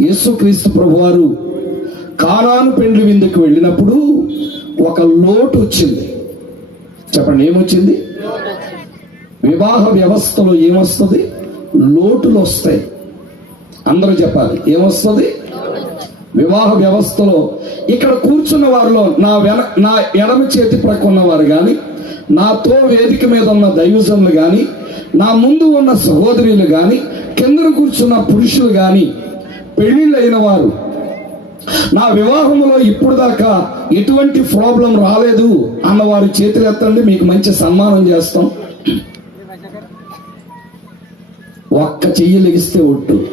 యేసుక్రీస్తు ప్రభువారు కానాను పెండ్లి విందుకు వెళ్ళినప్పుడు ఒక లోటు వచ్చింది. చెప్పండి ఏమొచ్చింది? వివాహ వ్యవస్థలో ఏమొస్తుంది? లోటులు వస్తాయి. అందరూ చెప్పాలి ఏమొస్తుంది? వివాహ వ్యవస్థలో ఇక్కడ కూర్చున్న వారిలో నా వెన నా ఎడమ చేతి ప్రక్క ఉన్నవారు కానీ నాతో వేదిక మీద ఉన్న దైవజనులు కానీ నా ముందు ఉన్న సహోదరులు కానీ కిందన కూర్చున్న పురుషులు కానీ పెళ్ళిళ్ళైన వారు నా వివాహంలో ఇప్పుడు దాకా ఎటువంటి ప్రాబ్లం రాలేదు అన్నవారు చేతులు ఎత్తండి మీకు మంచి సన్మానం చేస్తాం. ఒక్క చెయ్యి లెగిస్తే ఒట్టు.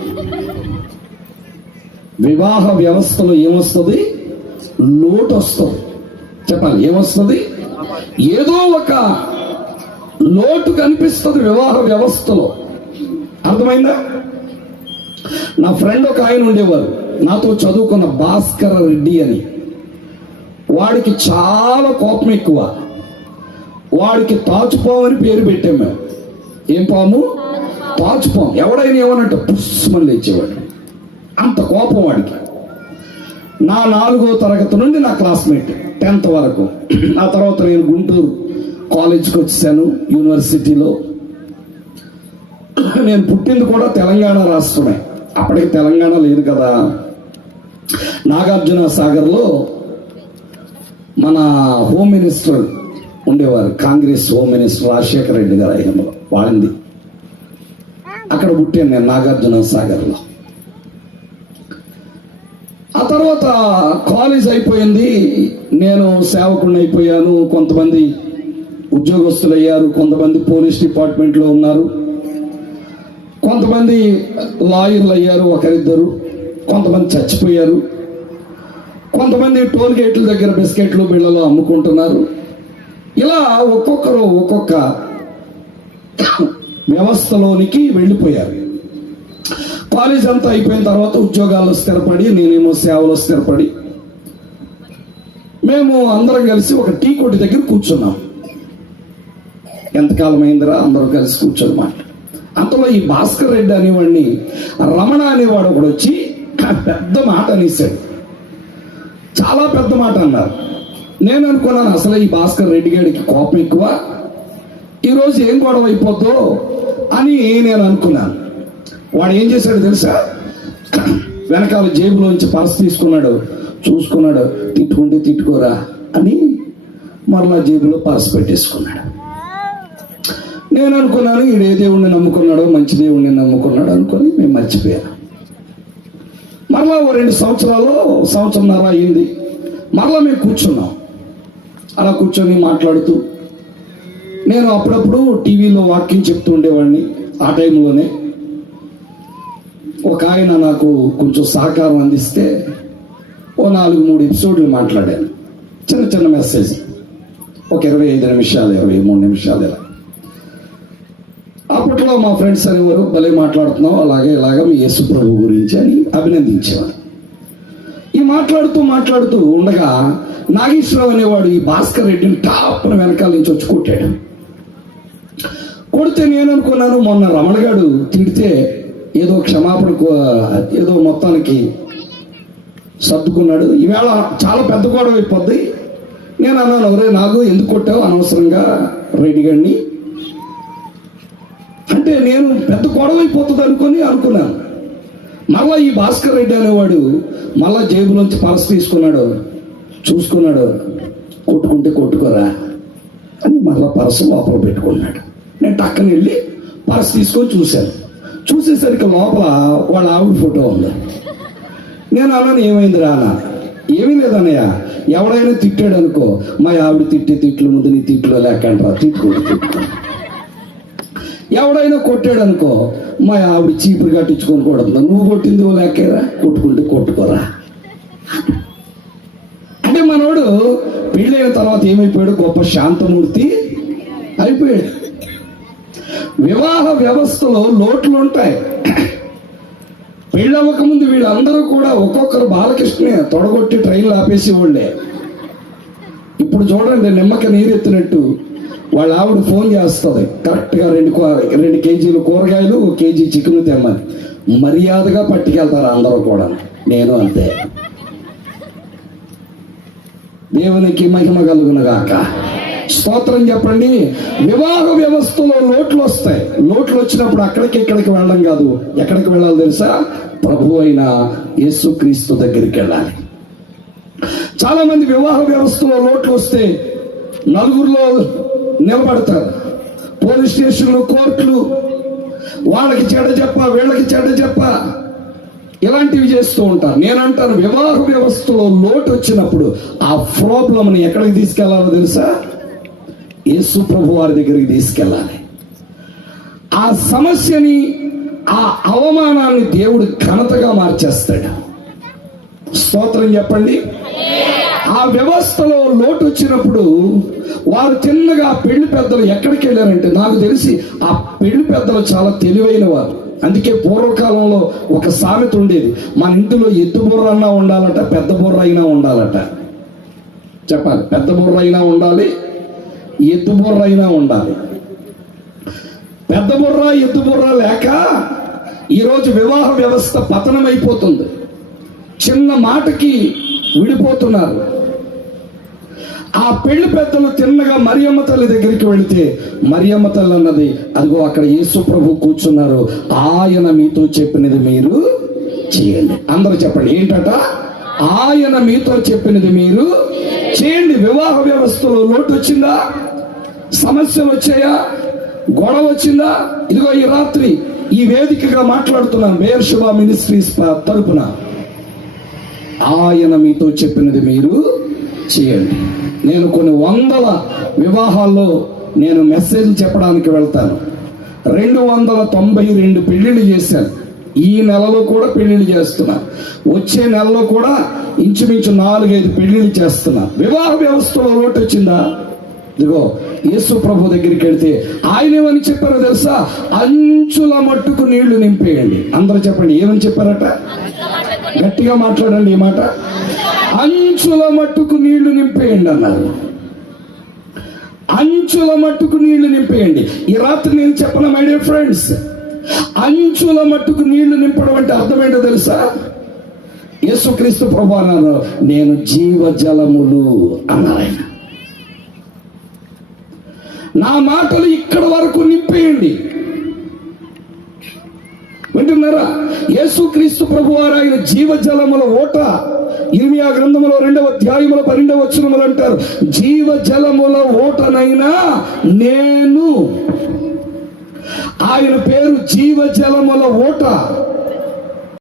వివాహ వ్యవస్థలో ఏమొస్తుంది? లోటు వస్తుంది చెప్పాలి ఏమొస్తుంది? ఏదో ఒక లోటు కనిపిస్తుంది వివాహ వ్యవస్థలో. అర్థమైందా? నా ఫ్రెండ్ ఒక ఆయన ఉండేవారు. నాతో చదువుకున్న భాస్కర రెడ్డి అని. వాడికి చాలా కోపం ఎక్కువ. వాడికి తాచుపాము అని పేరు పెట్టాం మేము. ఏం పాము? తాచుపాము. ఎవడైనా ఏమనంటే పుష్మని లేచేవాడు. అంత కోపం వాడికి. నా నాలుగో తరగతి నుండి నా క్లాస్మేట్ టెన్త్ వరకు. ఆ తర్వాత నేను గుంటూరు కాలేజ్కి వచ్చాను యూనివర్సిటీలో నేను పుట్టింది కూడా తెలంగాణ రాష్ట్రమే. అప్పటికి తెలంగాణ లేదు కదా. నాగార్జున సాగర్లో మన హోమ్ మినిస్టర్ ఉండేవారు కాంగ్రెస్ హోమ్ మినిస్టర్ రాజశేఖర రెడ్డి గారు అయ్యంలో వాడింది. అక్కడ పుట్టాను నేను నాగార్జున సాగర్లో. ఆ తర్వాత కాలేజ్ అయిపోయింది. నేను సేవకుడిని అయిపోయాను. కొంతమంది ఉద్యోగస్తులు అయ్యారు కొంతమంది పోలీస్ డిపార్ట్మెంట్లో ఉన్నారు. కొంతమంది లాయర్లు అయ్యారు ఒకరిద్దరు. కొంతమంది చచ్చిపోయారు. కొంతమంది టోల్ గేట్ల దగ్గర బిస్కెట్లు బిళ్ళలు అమ్ముకుంటున్నారు. ఇలా ఒక్కొక్కరు ఒక్కొక్క వ్యవస్థలోనికి వెళ్ళిపోయారు. కాలేజ్ అంతా అయిపోయిన తర్వాత ఉద్యోగాల్లో స్థిరపడి నేనేమో సేవలో స్థిరపడి మేము అందరం కలిసి ఒక టీ కొట్టి దగ్గర కూర్చున్నాం. ఎంతకాలం అయిందిరా? అందరం కలిసి కూర్చోమాట అంతలో ఈ భాస్కర్ రెడ్డి అనేవాడిని రమణ అనేవాడు ఒకడు వచ్చి పెద్ద మాట అనేసాడు చాలా పెద్ద మాట అన్నారు. నేను అనుకున్నాను అసలు ఈ భాస్కర్ రెడ్డి గారికి కోపం ఎక్కువ. ఈరోజు ఏం గొడవ అయిపోద్దో అని నేను అనుకున్నాను. వాడు ఏం చేశాడు తెలుసా? వెనకాల జేబులోంచి పర్స్ తీసుకున్నాడు. చూసుకున్నాడు తిట్టుకుంటే తిట్టుకోరా అని మరలా జేబులో పర్స్ పెట్టేసుకున్నాడు. నేను అనుకున్నాను ఈడు ఏ దేవుణ్ణి నమ్ముకున్నాడో మంచి దేవుణ్ణి నమ్ముకున్నాడు అనుకొని మేము మర్చిపోయాను. మరలా ఓ రెండు సంవత్సరాలు సంవత్సరంన్నర అయింది. మరలా మేము కూర్చున్నాం. అలా కూర్చొని మాట్లాడుతూ నేను అప్పుడప్పుడు టీవీలో వాక్యం చెప్తూ ఉండేవాడిని ఆ టైంలోనే. ఒక ఆయన నాకు కొంచెం సహకారం అందిస్తే ఓ నాలుగు మూడు ఎపిసోడ్లు మాట్లాడాను. చిన్న చిన్న మెసేజ్. ఒక ఇరవై ఐదు నిమిషాలు ఇరవై మూడు నిమిషాలు ఇలా. అప్పట్లో మా ఫ్రెండ్స్ అనేవారు భలే మాట్లాడుతున్నావు అలాగే ఇలాగ మీ యేసు ప్రభు గురించి అని అభినందించేవారు. ఈ మాట్లాడుతూ మాట్లాడుతూ ఉండగా నాగేశ్వరరావు అనేవాడు ఈ భాస్కర్ రెడ్డిని టాప్న వెనకాల నుంచి వచ్చి కొట్టాడు. కొడితే నేను అనుకున్నాను మొన్న రమణగాడు తిడితే ఏదో క్షమాపణ కో- ఏదో మొత్తానికి సర్దుకున్నాడు. ఈవేళ చాలా పెద్ద గొడవ అయిపోద్ది. నేను అన్నాను ఒరే నాకు ఎందుకు కొట్టావు? అనవసరంగా రెడ్డి గారిని అంటే నేను పెద్ద గొడవ అయిపోతుంది అనుకొని అనుకున్నాను మళ్ళా ఈ భాస్కర్ రెడ్డి అనేవాడు మళ్ళా జేబులోంచి పర్స్ తీసుకున్నాడు. చూసుకున్నాడు కొట్టుకుంటే కొట్టుకోరా అని మళ్ళా పర్స్ లోపల పెట్టుకున్నాడు. నేను టక్కన వెళ్ళి పర్స్ తీసుకొని చూశాను. చూసేసరికి లోపల వాళ్ళ ఆవిడ ఫోటో ఉంది. నేను అన్నాను ఏమైందిరా అన్న? ఏమీ లేదన్నయ్య. ఎవడైనా తిట్టాడు అనుకో మా ఆవిడ తిట్టే తిట్లు ముందు నీ తిట్లు లేకంటారా తిట్టుకోడు తిట్టుకో ఎవడైనా కొట్టాడు అనుకో మా ఆవిడ చీపురు కట్టించుకొని కొడుతుందా నువ్వు కొట్టింది ఓ లెక్కేరా? కొట్టుకుంటే కొట్టుకోరా. అంటే మనోడు పెళ్ళైన తర్వాత ఏమైపోయాడు? గొప్ప శాంతమూర్తి అయిపోయాడు. వివాహ వ్యవస్థలో లోట్లు ఉంటాయి. పెళ్ళవక ముందు వీళ్ళందరూ కూడా ఒక్కొక్కరు బాలకృష్ణే తొడగొట్టి ట్రైన్లు ఆపేసి వాళ్ళే ఇప్పుడు చూడండి నిమ్మక నీరెత్తినట్టు వాళ్ళ ఆవిడ ఫోన్ చేస్తుంది. కరెక్ట్గా రెండు రెండు కేజీలు కూరగాయలు కేజీ చికెన్ తెమ్మని. మర్యాదగా పట్టుకెళ్తారు అందరూ కూడా నేను అంతే. దేవునికి మహిమ కలుగునగాక స్తోత్రం చెప్పండి. వివాహ వ్యవస్థలో లోట్లు వస్తాయి. లోట్లు వచ్చినప్పుడు అక్కడికి ఇక్కడికి వెళ్ళడం కాదు. ఎక్కడికి వెళ్ళాలి తెలుసా? ప్రభు అయిన యేసుక్రీస్తు దగ్గరికి వెళ్ళాలి. చాలా మంది వివాహ వ్యవస్థలో లోట్లు వస్తే నలుగురిలో నిలబడతారు. పోలీస్ స్టేషన్లు కోర్టులు వాళ్ళకి చెడ చెప్ప వీళ్ళకి చెడ చెప్ప ఇలాంటివి చేస్తూ ఉంటారు. నేనంటాను వివాహ వ్యవస్థలో లోటు వచ్చినప్పుడు ఆ ప్రాబ్లంని ఎక్కడికి తీసుకెళ్ళాలో తెలుసా? యేసు ప్రభు వారి దగ్గరికి తీసుకెళ్ళాలి. ఆ సమస్యని ఆ అవమానాన్ని దేవుడు ఘనతగా మార్చేస్తాడు. స్తోత్రం చెప్పండి. ఆ వ్యవస్థలో లోటు వచ్చినప్పుడు వారు తిన్నగా పెళ్ళి పెద్దలు ఎక్కడికి వెళ్ళారంటే నాకు తెలిసి ఆ పెళ్ళి పెద్దలు చాలా తెలివైన వారు. అందుకే పూర్వకాలంలో ఒక సామెత ఉండేది మన ఇంటిలో ఎద్దు బుర్ర అన్నా ఉండాలట పెద్ద బుర్ర అయినా ఉండాలట. చెప్పాలి పెద్ద బుర్ర అయినా ఉండాలి ఎద్దు బుర్ర అయినా ఉండాలి. పెద్ద బుర్ర ఎద్దు బుర్ర లేక ఈరోజు వివాహ వ్యవస్థ పతనమైపోతుంది. చిన్న మాటకి విడిపోతున్నారు. ఆ పెళ్ళి పెద్దలు తిన్నగా మరియమ్మ తల్లి దగ్గరికి వెళితే మరియమ్మ తల్లి అన్నది అదిగో అక్కడ యేసు ప్రభు కూర్చున్నారు. ఆయన మీతో చెప్పినది మీరు చేయండి. అందరూ చెప్పండి ఏంటట? ఆయన మీతో చెప్పినది మీరు చేయండి. వివాహ వ్యవస్థలో లోటు వచ్చిందా? సమస్యలు వచ్చాయా? గొడవ వచ్చిందా? ఇదిగో ఈ రాత్రి ఈ వేదికగా మాట్లాడుతున్నాను బేర్షుభా మినిస్ట్రీస్ తరపున ఆయన మీతో చెప్పినది మీరు చేయండి. నేను కొన్ని వందల వివాహాల్లో నేను మెసేజ్ చెప్పడానికి వెళ్తాను. రెండు వందల తొంభై రెండు పెళ్ళిళ్ళు చేశాను. ఈ నెలలో కూడా పెళ్ళిళ్ళు చేస్తున్నా. వచ్చే నెలలో కూడా ఇంచుమించు నాలుగైదు పెళ్ళిళ్ళు చేస్తున్నా. వివాహ వ్యవస్థలో లోటు వచ్చిందా? ఇదిగో యేసు ప్రభు దగ్గరికి వెళ్తే ఆయన ఏమని చెప్పారో తెలుసా? అంచుల మట్టుకు నీళ్ళు నింపేయండి. అందరూ చెప్పండి ఏమని చెప్పారట? గట్టిగా మాట్లాడండి ఈ మాట. అంచుల మట్టుకు నీళ్ళు నింపేయండి అన్నారు. అంచుల మట్టుకు నీళ్ళు నింపేయండి. ఈ రాత్రి నేను చెప్పను మై డియర్ ఫ్రెండ్స్ అంచుల మట్టుకు నీళ్ళు నింపడం అంటే అర్థమేంటో తెలుసా? యేసుక్రీస్తు ప్రభు అన్నారు నేను జీవజలములు అన్నారు ఆయన. నా మాటలు ఇక్కడ వరకు నింపేయండి. వింటున్నారా? యేసుక్రీస్తు ప్రభు వారు ఆయన జీవజలముల ఓట ఇర్మియా గ్రంథములో రెండవ అధ్యాయముల పన్నెండవ వచనములు అంటారు జీవజలముల ఓటనైనా నేను. ఆయన పేరు జీవజలముల ఓట.